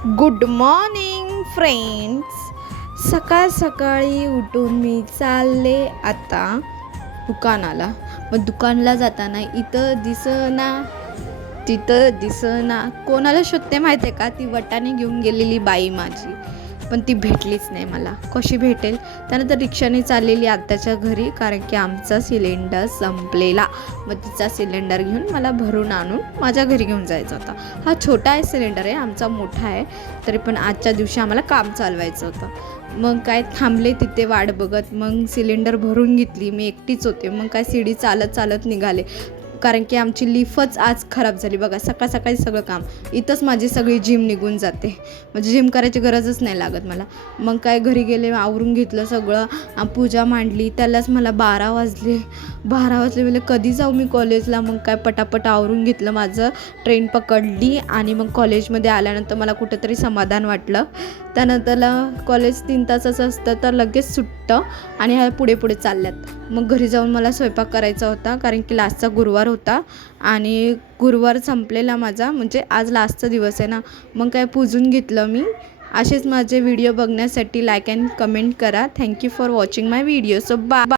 Good morning friends. सकाळ सकाळी उठून मी चालले आता दुकानाला. मग दुकानला जाताना इथं दिसना तिथं दिसना, कोणाला शोधते माहिती आहे का? ती वटाने घेऊन गेलेली बाई माझी, पण ती भेटलीच नाही मला. कशी भेटेल? त्यानंतर रिक्षाने चाललेली आत्याच्या घरी, कारण की आमचा सिलेंडर संपलेला. मग तिचा सिलेंडर घेऊन मला भरून आणून माझ्या घरी घेऊन जायचा होता. हा छोटा आहे सिलेंडर आहे, आमचा मोठा आहे, तरी पण आजच्या दिवशी आम्हाला काम चालवायचं होतं. मग काय थांबले तिथे वाट बघत. मग सिलेंडर भरून घेतली. मी एकटीच होते. मग काय सीडी चालत चालत निघाले, कारण की आमची लिफ्टच आज खराब झाली. बघा, सकाळ सकाळी सगळं काम इथंच माझी सगळी जिम निघून जाते. म्हणजे जिम करायची गरजच नाही लागत मला. मग काय घरी गेले, आवरून घेतलं सगळं, पूजा मांडली. त्यालाच मला 12 वाजले. म्हणजे कधी जाऊ मी कॉलेजला? मग काय पटापट आवरून घेतलं माझं, ट्रेन पकडली आणि मग कॉलेजमध्ये आल्यानंतर मला कुठंतरी समाधान वाटलं. त्यानंतरला कॉलेज 3 तासाचं असतं, तर लगेच सुटतं आणि ह्या पुढे पुढे चालल्यात. मग घरी जाऊन मला स्वयंपाक करायचा होता, कारण की लास्टचा गुरुवार होता आणि गुरुवार संपलेला माझा, म्हणजे आज लास्टचा दिवस आहे ना. मग काय पूजून घेतलं मी. असेच माझे व्हिडिओ बघण्यासाठी लाईक अँड कमेंट करा. Thank you for watching my video. So bye.